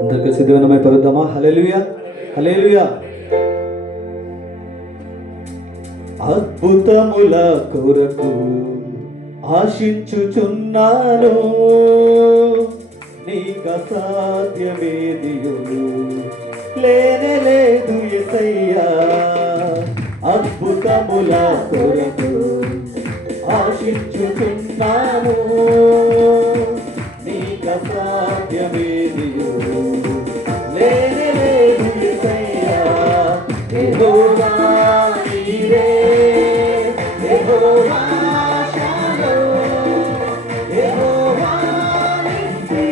అందరు కలిసి దేవుని పరుద్దామా? హల్లెలూయా, హల్లెలూయా. అద్భుతముల కొరకు ఆశించుచున్నాను, నీకు అసాధ్యమేదియు లేనేలేదు యేసయ్యా. అద్భుతముల కొరకు ఆశించుచున్నాను, నీకు అసాధ్యమేదియు లేనేలేదు యేసయ్యా. యెహోవా నీవే, యెహోవా షాలోమ్, యెహోవా నిస్సి,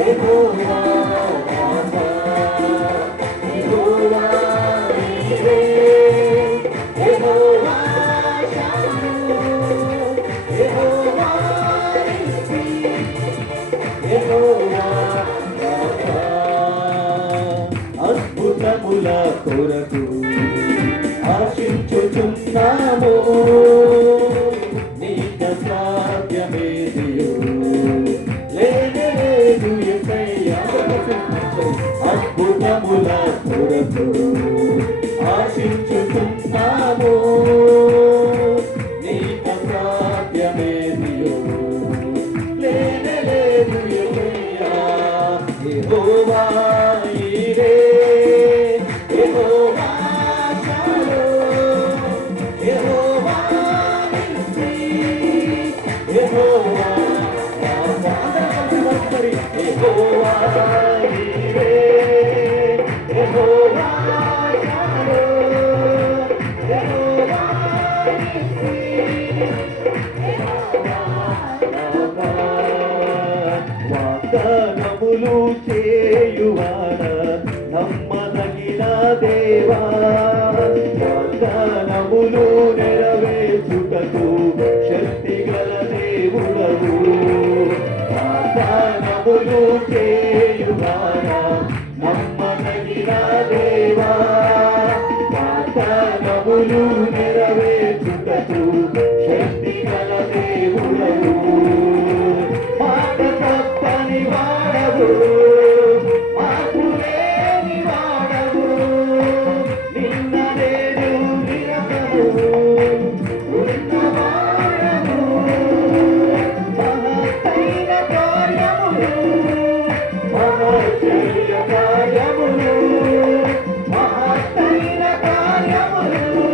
యెహోవా రాఫా, యెహోవా నీవే, యెహోవా షాలోమ్, యెహోవా నిస్సి, యెహోవా రాఫా. అద్భుతముల కొరకు ఆశించుచున్నాము, నీకు అసాధ్యమేదియు లేనేలేదు యేసయ్యా. అద్భుతముల కొరకు ఆశించుచున్నాము, నీకు అసాధ్యమేదియు లేనేలేదు యేసయ్యా. యెహోవా ఈరే, యెహోవా షాలోమ్, యెహోవా నిస్సి, యెహోవా రాఫా. యెహోవా ఈరే, యెహోవా షాలోమ్, యెహోవా నిస్సి, యెహోవా రాఫా. వాగ్దానములు చేయువాడ నమ్మదగిన దేవా, వాగ్దానములు నెరవేర్చుటకు శక్తి గల దేవుడవు. వాగ్దానములు చేయువాడ నమ్మదగిన దేవా, వాగ్దానములు నెరవేర్చుటకు శక్తి గల దేవుడవు. మాట తప్పని వాడవు, మార్పు లేని వాడవు, నిన్న నేడు నిరతము ఉన్నవాడవు. మహత్తైన కార్యములు, మహాశ్చర్య కార్యములు, మహత్తైన కార్యములు,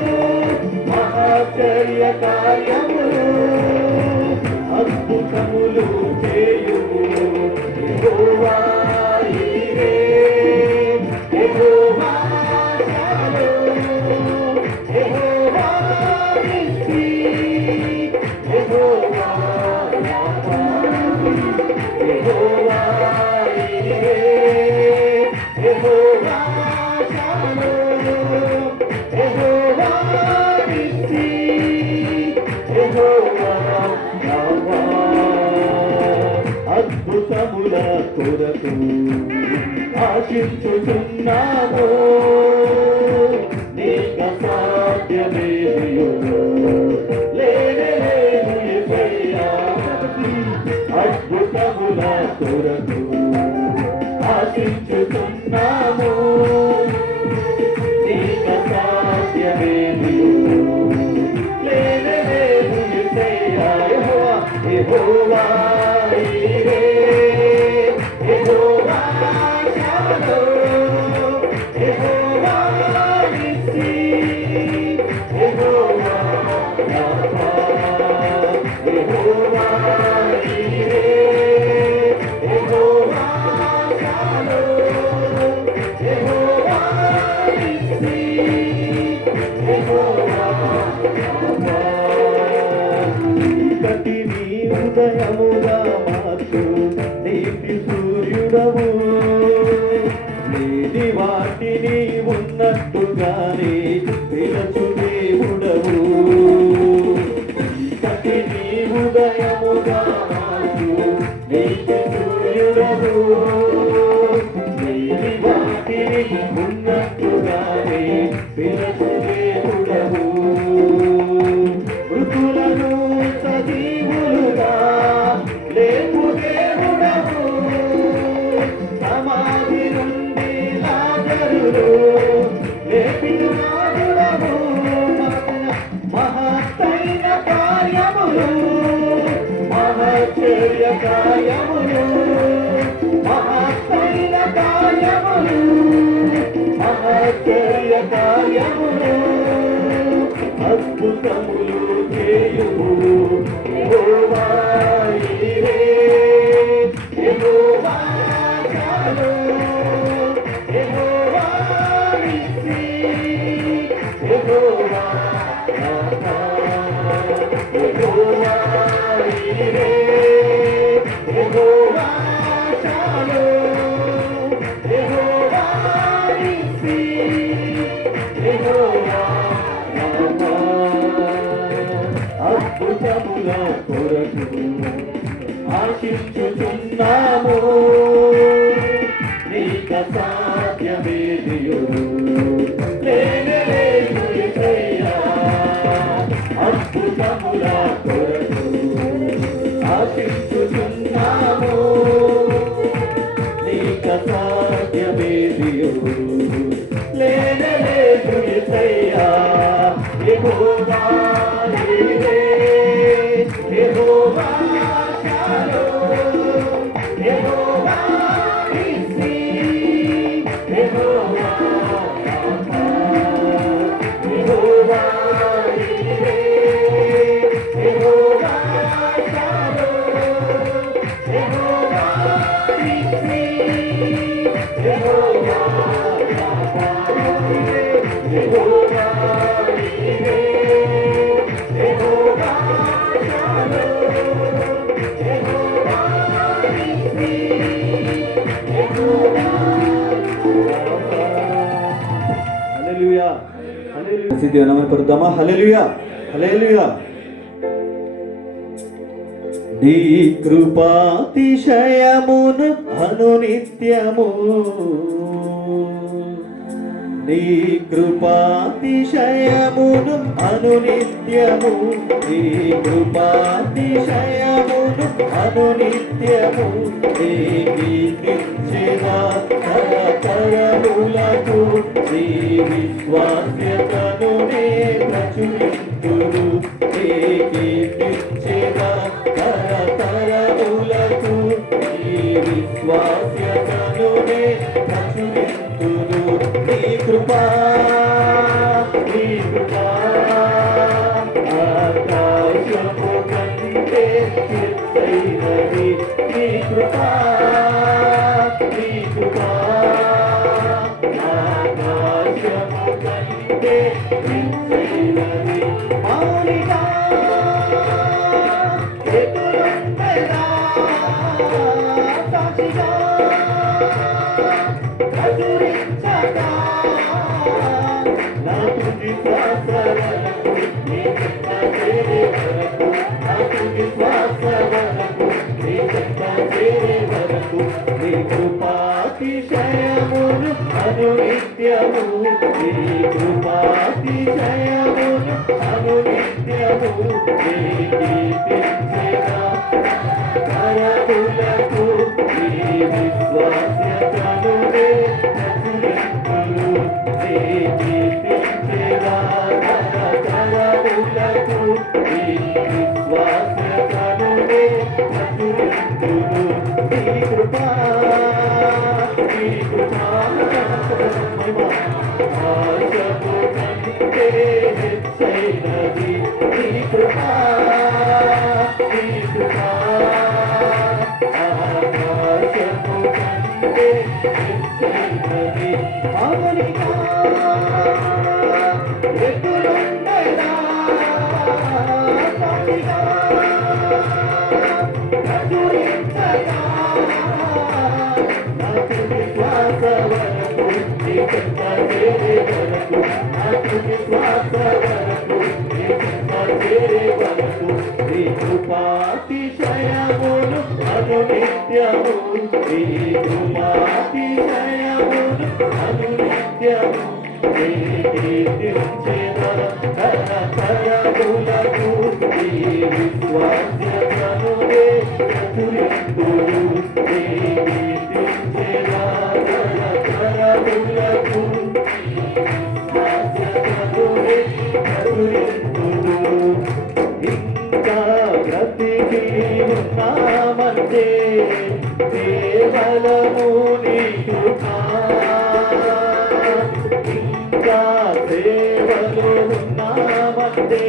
మహాశ్చర్య కార్యములు, అద్భుతములు చేయుము. యెహోవా ఈరే, యెహోవా షాలోమ్, యెహోవా నిస్సి, యెహోవా రాఫా. యెహోవా ఈరే, యెహోవా షాలోమ్, యెహోవా నిస్సి, యెహోవా రాఫా. అద్భుతముల కొరకు ఆశించుచున్నాము, నీకు అసాధ్యమేదియు లేనేలేదు యేసయ్యా. అద్భుతముల కొరకు ఆశించుచున్నాము, నీకు అసాధ్యమేదియు లేనేలేదు యేసయ్యా. యెహోవా ఈరే, యెహోవా షాలోమ్, యెహోవా నిస్సి, యెహోవా రాఫా. యెహోవా ఈరే, యెహోవా షాలోమ్, యెహోవా నిస్సి, యెహోవా రాఫా. చీకటిని ఉదయముగా మార్చు నీతి సూర్యుడవు, లేని వాటిని ఉన్నట్టుగానే పిలచు దేవుడవు. చీకటిని ఉదయముగా మార్చు నీతి సూర్యుడవు, లేని వాటిని ఉన్నట్టుగానే పిలచు దేవుడవు. మృతులను సజీవులుగా కార్యములు మహత్తర కార్యములు అద్భుతములు చేయుము యెహోవా ఈరే యెహోవా షాలోమ్ యెహోవా నిస్సి యెహోవా రాఫా యెహోవా ఈరే యెహోవా షాలోమ్ యెహోవా నిస్సి యెహోవా రాఫా అద్భుతముల కొరకు ఆశించుచున్నాము నీక సాధ్యమేదియో లేనలేదు యేసయ్యా అద్భుతముల కొరకు ఆశించుచున్నాము నీక సాధ్యమేదియో లేనలేదు యేసయ్యా యెహోవా ఈరే యెహోవా షాలోమ్ యెహోవా నిస్సి యెహోవా రాఫా యెహోవా ఈరే యెహోవా షాలోమ్ యెహోవా నిస్సి యెహోవా రాఫా యెహోవా ఈరే యెహోవా షాలోమ్ యెహోవా నిస్సి యెహోవా రాఫా. హల్లెలూయా హల్లెలూయా స్థితి నామమున పరుద్దామా హల్లెలూయా హల్లెలూయా నీ కృపాతిశయమును అనునిత్యము నీ కృపాతిశయమును అనునిత్యము నీ కృపాతిశయమును అనునిత్యము నీ కీర్తించెదా తరతరములకు నీ విశ్వాస్యతను నే ప్రచురింతురు నీ కీర్తించెదా తరతరములకు నీ విశ్వాస్యతను నే ప్రచురింతురు నీ కృపా ఆకాశము కంటే ఎత్తైనది నీ కృపా ఆకాశము కంటే ఎత్తైనది మౌనిగా ఎదురుండెదా సాక్షిగా ప్రచురించగా నా తుది శ్వాస వరకు నీ చెంత చేరే వరకు నా తుది శ్వాస వరకు నీ చెంత చేరే వరకు నీ కృపాతిశయమును అనునిత్యము నీ కృపాతిశయమును అనునిత్యము నీ కీర్తించెదా తరములకు నీ విశ్వాస్యతను నే ప్రచురింతురు నీ కీర్తించెదా తరములకు నీ విశ్వాస్యతను నే ప్రచురింతురు నీ కృపా ఆశము కంటే హెచ్చైనది నీ కృపా ఆకాశము కంటే హెచ్చైనది మౌనిగా ఎదురుండెదా సాక్షిగా ప్రచురించగా నా తుది శ్వాస వరకు నీ చెంత చేరే వరకు నా తుది శ్వాస వరకు నీ చెంత చేరే వరకు నీ కృపాతిశయమును అనునిత్యము నీ కృపాతిశయమును అనునిత్యము నీ కీర్తించెదా తరతరములకు నీ విశ్వాస్యతను నే ప్రచురింతురు నీ కీర్తించెదా తరతరములకు విశ్వాస్యతను నే ప్రచురింతురు ఇంకా బ్రతికి ఉన్నామంటే కేవలము నీ కృపా ఇంకా సేవలో ఉన్నామంటే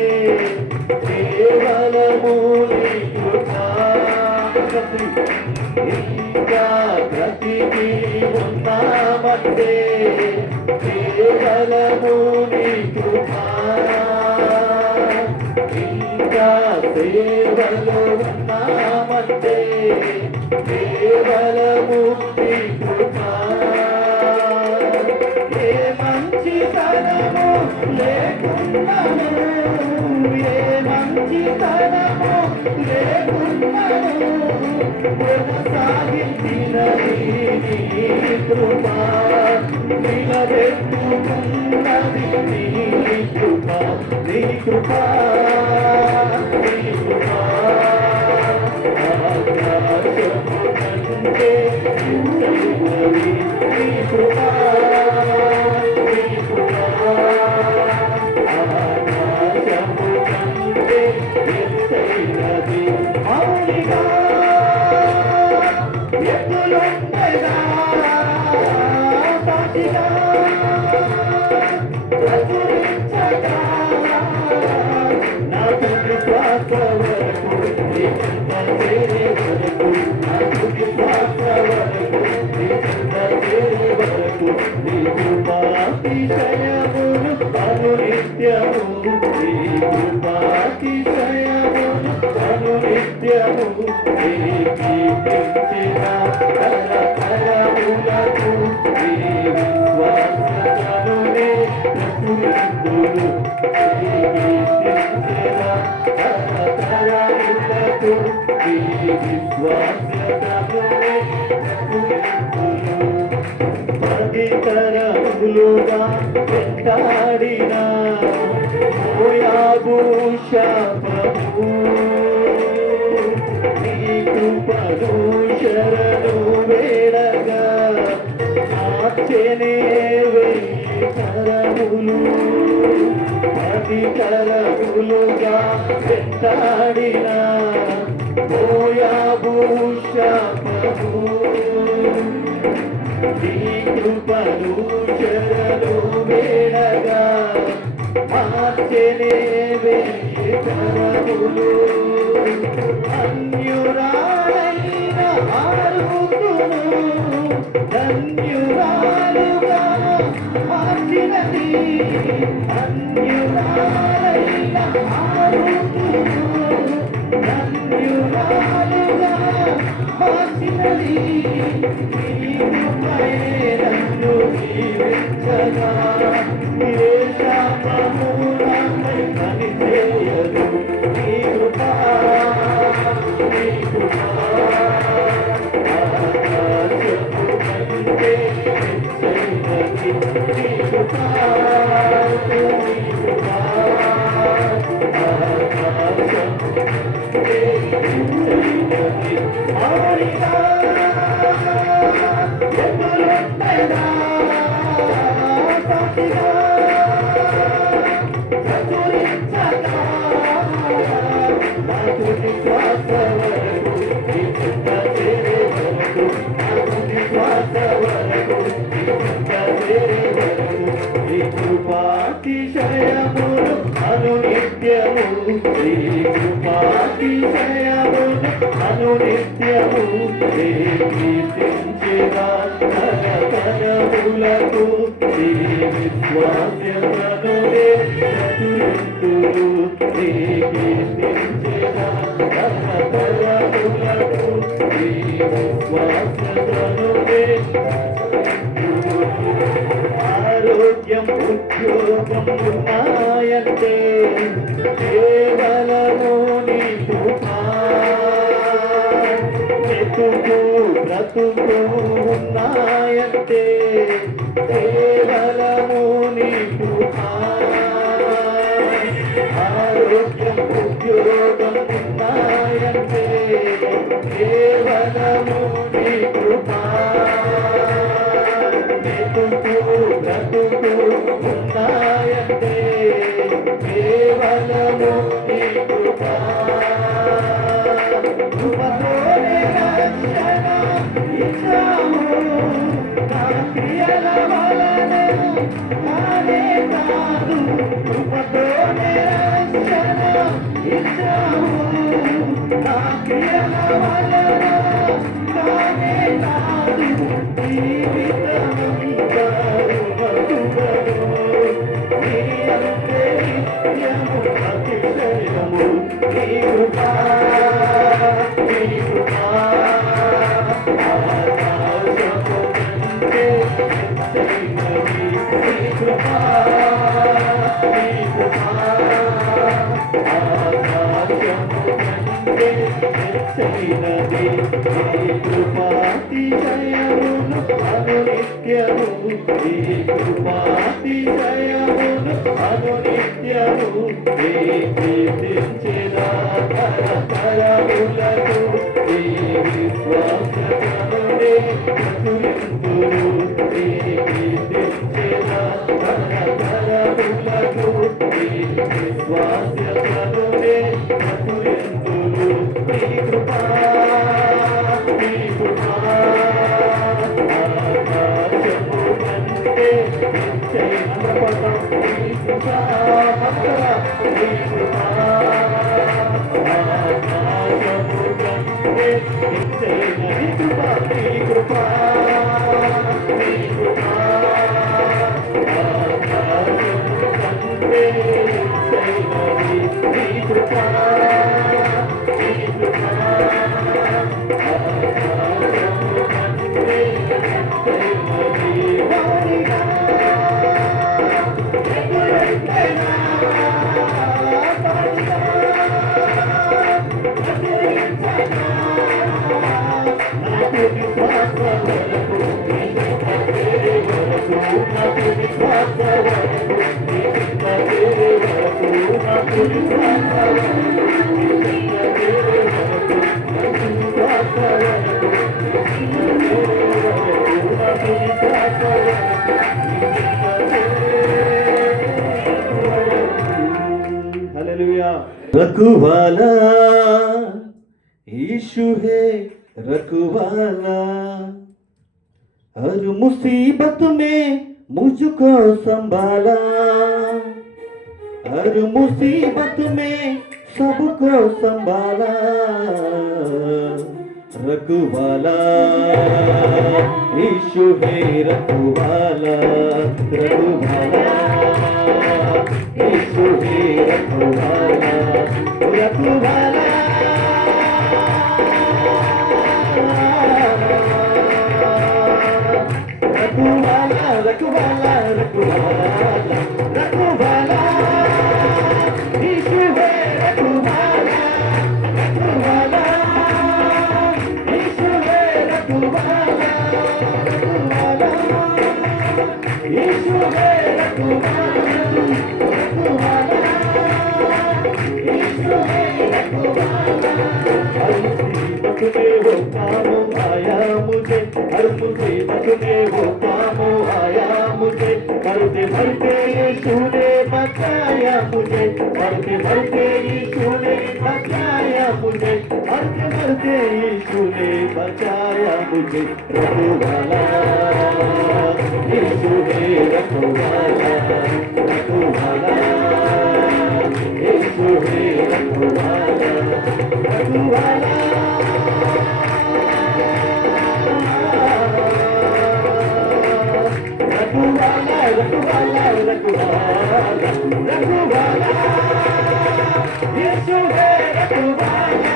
కేవలము నీ కృపా ఇంకా బ్రతికి ఉన్నామంటే కేవలము నీ కృపా ఇంకా సేవలో ఉన్నామంటే కేవలము నీ కృపా ఏ మంచితనము లేకున్నాను ఏ మంచితనము లేకున్నాను కొనసాగించిన నీ కృపా నిలబెట్టుకున్నది నీ కృపా నీ కృపా నీ కృపా ఆకాశము కంటే ఎత్తైనది నీ కృపా నీ కృపా ఆకాశము కంటే ఎత్తైనది మౌనిగా ఎత్తులుండగా సాటిగా ప్రచురించగా నా తుది శ్వాస వరకు నీ చెంత చేరే వరకు నా తుది శ్వాస వరకు నీ చెంత చేరే వరకు నీ కృపాతిశయమును అనునిత్యము నీ కృపాతిశయమును అనునిత్యము నీ కీర్తించిన తరతరములకు నీ విశ్వాసమునే ప్రచురింతును నీ కీర్తించిన తరతరములకు నీ విశ్వాసమునే ప్రచురింతును పదితరములుగా వెంటాడిన మోయాబు శాపము నీ కృపను శరణు వేడగా మార్చెనే వెయ్యి తరములు పదితరములుగా వెంటాడిన మోయాబు శాపము నీ కృపను శరణు వేడగా మార్చెనే వెయ్యి తరములు అన్యురాలైన ఆరుతును ధన్యురాలుగా మార్చినది అన్యురాలైన ఆరుతును ధన్యురాలుగా మార్చినది నీ కృపయే నన్ను జీవించగా ఏ శాపము నాపై పనిచేయదు నీ కృపా నీ కృపా ఆకాశము కంటే ఎత్తైనది నీ కృపా నీ కృపా ఆకాశము కంటే ఎత్తైనది మౌనిగా ఎత్తులుండగా సాటిగా ప్రచురించగా నా తుది శ్వాస వరకు నీ చెంత చేరే వరకు నా తుది శ్వాస వరకు నీ చెంత చేరే వరకు నీ కృపాతిశయమును అనునిత్యము నీ కృపాతిశయమును అనునిత్యము నీ కీర్తించెదా తరతరములకు నీ విశ్వాసమునే ప్రచురింతురు నీ కీర్తించెదా తరతరములకు నీ విశ్వాసమునే ఆరోగ్యం ఉద్యోగం ఉన్నాయంటే కేవలము నీ కృపా బ్రతుకు బ్రతుకు ఉన్నాయంటే కేవలము నీ కృపా ఆరోగ్యం ఉద్యోగం ఉన్నాయంటే కేవలము నీ కృపా బ్రతుకు బ్రతుకు ఉన్నాయంటే కేవలము నీ కృపా కృపతోనే రక్షణ ఎలవలను కానే కాదు కృపతోనే రక్షణ ఇచ్చావు నాకు ఎలవలను కానే కాదు జీవితమంతా రుణతుడను నీ అంతే నిత్యము అతిశయము నీ కృపా నీ కృపా ఆకాశము కంటే ఎత్తైనది నీ కృపా నీ కృపా ఆకాశము కంటే ఎత్తైనది నీ కృపాతిశయమును అనునిత్యము నీ కృపాతిశయమును అనునిత్యము నీ కీర్తించిన తరతరములకు నీ విశ్వాసమునే ప్రచురింతురు నీ కీర్తించిన తరతరములకు నీ విశ్వాసమునే ప్రచురింతురు నీ కృపా నీ కృపా ఆకాశము కంటే ఎత్తైన పర్వతం నీ కృపా నీ కృపా ఆకాశము కంటే ఎత్తైన నీ కృపా నీ కృపా నీ కృపా ఆకాశము కంటే ఎత్తైనది నీ కృపా నీ కృపా ఆకాశము కంటే ఎత్తైనది వారిగా ఎదురైతేనా నాకు విశ్వాస వరకు నీ చింత చేరే వరకు నాకు విశ్వాస వరకు నీ చింత చేరే వరకు నాకు విశ్వాస వరకు నీ చింత చేరే వరకు నాకు విశ్వాస వరకు నీ చింత చేరే వరకు నాకు విశ్వాస వరకు నీ చింత చేరే వరకు హల్లెలూయా రఖవాలా यीशु है रखवाला हर मुसीबत में मुझको संभाला हर मुसीबत में सबको संभाला रखवाला यीशु है रखवाला रखवाला यीशु है रखवाला रखवाला रखवाला रखवाला रखवाला रखवाला यीशु है रखवाला रखवाला यीशु है रखवाला रखवाला यीशु है रखवाला रखवाला यीशु है रखवाला हर मुसीबत में वो काम आया मुझे हर मुसीबत में वो काम आया मुझे मरते मरते यीशु ने बचाया मुझे मरते मरते यीशु ने बचाया मुझे मरते मरते यीशु ने बचाया मुझे रखवाला यीशु है रखवाला रखवाला यीशु है रखवाला रखवाला रखवाला रखवाला रखवाला यीशु है रखवाला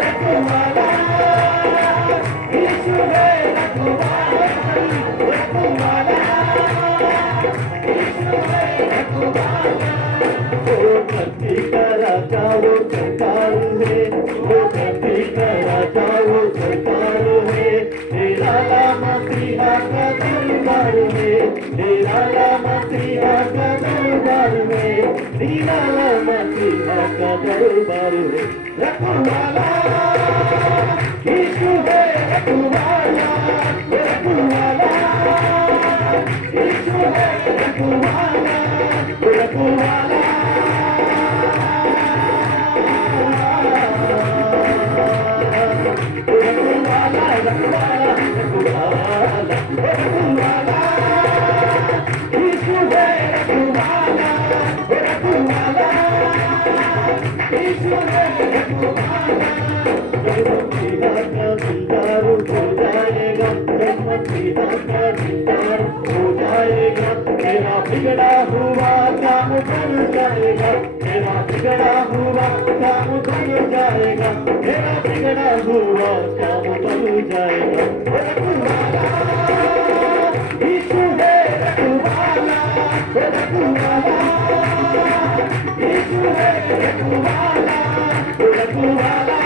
रखवाला यीशु है रखवाला रखवाला यीशु है रखवाला वो धरती का राजा वो सरकार है वो धरती का राजा वो सरकार है तेरा मसीहा का दरबार है तेरा मसीहा का दरबार है तेरा मसीहा का दरबार है रखवाला यीशु है रखवाला रखवाला यीशु है रखवाला रखवाला रखवाला रखवाला रखवाला सीधा का दीदार हो जाएगा, जन्नत सीधा का दीदार हो जाएगा। तेरा बिगड़ा हुआ काम बन जाएगा, तेरा बिगड़ा हुआ काम बन जाएगा, तेरा बिगड़ा हुआ काम बन जाएगा। रखवाला यीशु है, रखवाला रखवाला यीशु है, रखवाला रखवाला।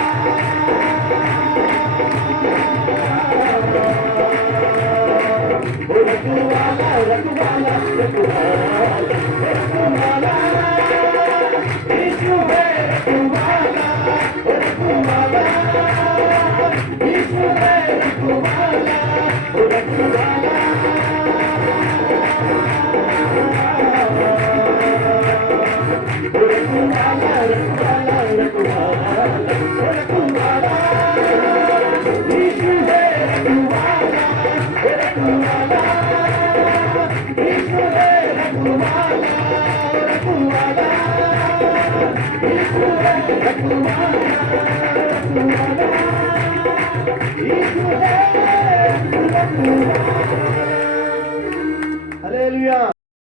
रखवाला रखवाला रखवाला यीशु है, रखवाला रखवाला यीशु है, रखवाला रखवाला। रखवाला रखवाला रखवाला रखवाला यीशु है, रखवाला रखवाला यीशु है, रखवाला रखवाला यीशु है, रखवाला रखवाला यीशु है, रखवाला। हालेलुया।